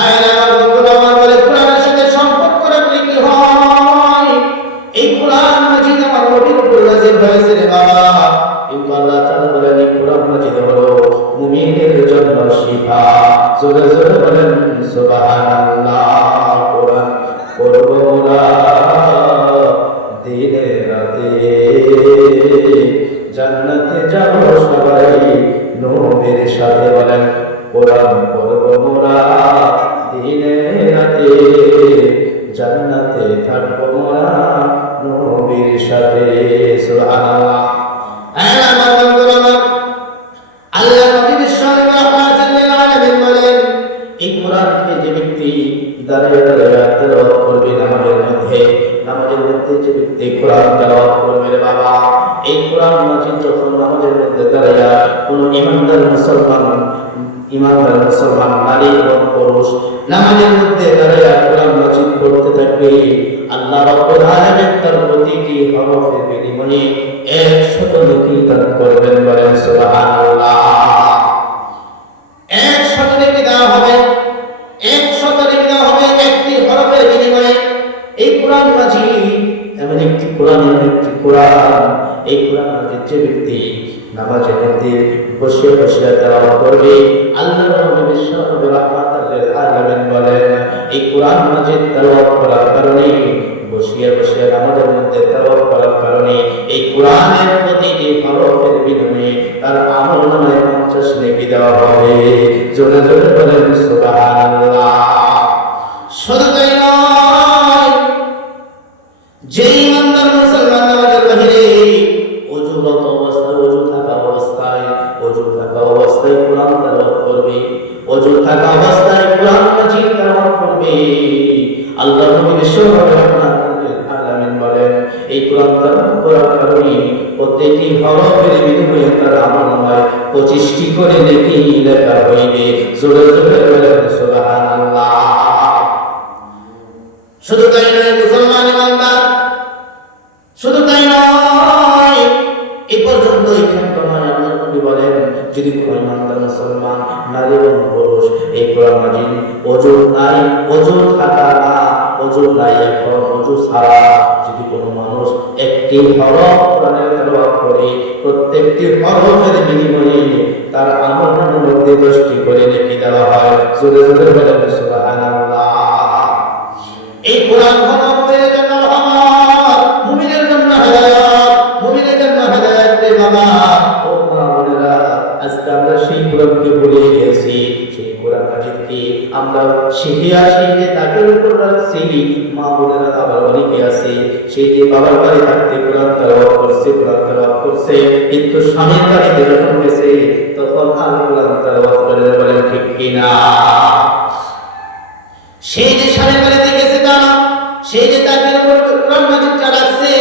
আয় আমার বন্ধুরা আমার বলে কোরআনের সাথে সম্পর্ক রাখলে কি হয়? এই কোরআন মাজিদ আমার নবীর উপর নাযিল হয়েছে রে বাবা, কিন্তু আল্লাহ তাআলা বলেন এই কোরআন মাজিদ হলো মুমিনের জন্য শিফা। জোরে জোরে বলেন সুবহানাল্লাহ। কোরআন পড়ব মোরা দিনে রাতে, জান্নাতে যাব সবাই নবীর সাথে। বলেন কোরআন পড়ব মোরা দিনে রাতে, জান্নাতে থাকব মোরা নবীর সাথে। সুবহানাল্লাহ। আমার বন্ধুরা আমার, আল্লাহ নবী বিশ্বনবী রাহমাতুল লিল আলামিন বলেন এই কোরআনকে যে ব্যক্তি দাঁড়িয়ে দাঁড়িয়ে তেলাওয়াত করবে নামাজের মধ্যে যে ব্যক্তি কোরআন তেলাওয়াত করবে রে বাবা, এই কোরআন মাজিদ যখন নামাজের মধ্যে দাঁড়িয়ে কোনো ইমানদার মুসলমান নারী এবং পুরুষ নামাজের মধ্যে দাঁড়িয়ে কোরআন মাজিদ পড়তে থাকবে, আল্লাহ রাব্বুল আলামিন তার প্রতিটি হরফের বিনিময়ে 100 নেকি দান করবেন। বলেন সুবহানাল্লাহ। 100 নেকি দেওয়া হবে, 100 নেকি দেওয়া হবে একটি হরফের বিনিময়ে। এই কোরআন মাজিদ এমন একটি কোরআন, এই কোরআন মাজিদ যে ব্যক্তি নামাজের মধ্যে বসে বসে তেলাওয়াত করবে, আল্লাহর নবী বিশ্বনবী রাহমাতুল লিল আলামিন বলেন এই কোরআন মাজিদ তেলাওয়াত করার কারণে, বসে বসে নামাজের মধ্যে তেলাওয়াত করার কারণে এই কোরআনের প্রতিটি হরফের বিনিময়ে তার আমলনামায় 50 নেকি দেওয়া হবে। জোরে জোরে বলেন সুবহানাল্লাহ। শুধু তাই নয়, যে ইমানদার মুসলমান নামাজের বাহিরে ওযুরত অবস্থায়, ওযু থাকা অবস্থায় কোরআন তেলাওয়াত করবে, ওযু থাকা অবস্থায় কোরআন মাজিদ তেলাওয়াত করবে, আল্লাহর নবী বিশ্বনবী রাহমাতুল লিল আলামিন বলেন এই কোরআন তেলাওয়াত করার কারণে প্রত্যেকটি হরফের বিনিময়ে তার আমলনামায় 25টি করে নেকি লেখা হইবে। জোরে জোরে বলেন সুবহানাল্লাহ। শুধু তাই নয় মুসলমান ইমানদার, শুধু তাই নয়, এই পর্যন্ত এখানে নয়, আল্লাহর নবী বলেন যদি কোনো ইমানদার মুসলমান নারী এবং পুরুষ এই কোরআন মাজিদ ওযু নাই, ওযু থাকা না, ওযু নাই এখন ওযু ছাড়া যদি কোনো মানুষ একটি হরফ কোরআনের তেলাওয়াত করে, প্রত্যেকটি হরফের বিনিময়ে তার আমলনামার মধ্যে 10টি করে নেকি দেওয়া হয়। জোরে জোরে বলেন সুবহানাল্লাহ। এই কোরআন হলো মুমিনের জন্য রহমত, মুমিনের জন্য হেদায়েত, মুমিনের জন্য হেদায়েত রে বাবা। ও মা বোনেরা, আজকে আমরা সেই কোরআনকে ভুলে গেছি, সেই কোরআন মাজিদকে আমরা শিখে তাদের উপর রাখছি। মা বোনেরা আবার অনেকে আছে সেই যে বাবার বাড়ি থাকতে কোরআন তেলাওয়াত করছে, কিন্তু স্বামীর বাড়িতে যখন গেছে তখন আর কোরআন তেলাওয়াত করে। বলেন ঠিক কিনা? সেই যে স্বামীর বাড়িতে গেছে তারা, সেই যে তাদের উপর কোরআন মাজিদটা রাখছে,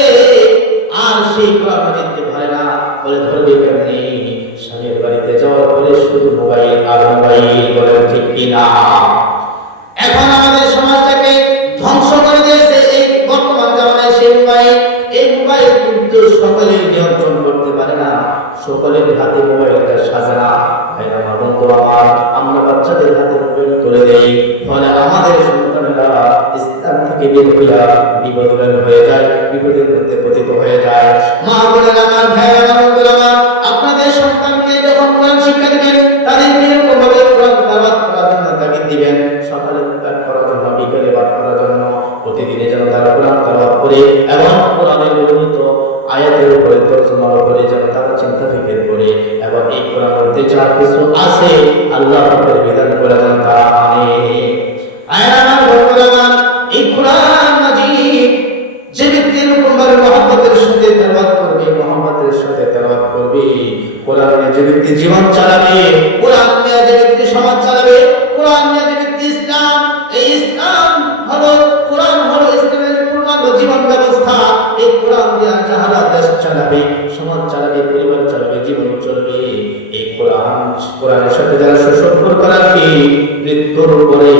আর সেই কোরআন মাজিদকে ধরে না, বলে ধরবে কেমনি? স্বামীর বাড়িতে যাওয়ার পরে শুধু মোবাইল আর মোবাইল। বলেন ঠিক কিনা? এখন আমাদের সমাজটাকে ধ্বংস করে দিয়েছে এই বর্তমান জামানায় সেই মোবাইল। এই মোবাইল কিন্তু সকলে নিয়ন্ত্রণ করতে পারে না, সকলের হাতে মোবাইলটা সাজে না। ভাইরা বন্ধু আমার, আমরা বাচ্চাদের হাতে মোবাইল তুলে দেই, ফলে আমাদের সন্তানেরা ইসলাম থেকে বের হইয়া বিপদের হয়ে যায়, বিপদের মধ্যে পতিত হয়ে যায়। মা বোনেরা আমার, ভাইরা বন্ধুরা আমার, আপনাদের সন্তানকে যখন কোরআন শিক্ষা দিবেন, তাদেরকে এরকমভাবে কোরআন তেলাওয়াত করার জন্য তাগিদ দিবেন। সকালে পাঠ করার জন্য, বিকেলে পাঠ করার জন্য, প্রতিদিনে যেন তারা কোরআন তেলাওয়াত করে এবং কোরআনের বর্ণিত আয়াতের উপরে তর্জমা করে যেন তারা চিন্তা ফিকির করে এবং এই কোরআনের মধ্যে যা কিছু আছে আল্লাহ পাকের বিধান করে যেন তারা মানে। আয়ার বন্ধুরা, এই কোরআন মাজিদ যে ব্যক্তি এরকমভাবে মহব্বতের সাথে তেলাওয়াত করবে, কোরআন নিয়ে যে ব্যক্তি জীবন চালাবে, কোরআন নিয়ে যে ব্যক্তি সমাজ চালাবে, কোরআন নিয়ে যে ব্যক্তি ইসলাম, এই ইসলাম হলো, কোরআন হলো ইসলামের পূর্ণাঙ্গ জীবন ব্যবস্থা। এই কোরআন দিয়ে যারা দেশ চালাবে, সমাজ চালাবে, পরিবার চালাবে, জীবন চলবে। এই কোরআনের সাথে যারা সুসম্পর্ক রাখবে, মৃত্যুর পরে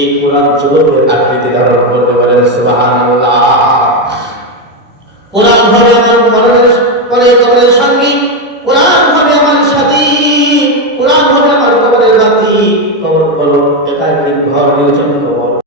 এই কোরআন যুবকের আকৃতি ধারণ করতে পারেন। সুবহানাল্লাহ। কোরআন হবে আমার মরণের পরে কবরের সঙ্গী, কোরআন হবে আমার সাথী, কোরআন হবে আমার কবরের বাতি। কবর একাকী ঘর বিবেচনা করো।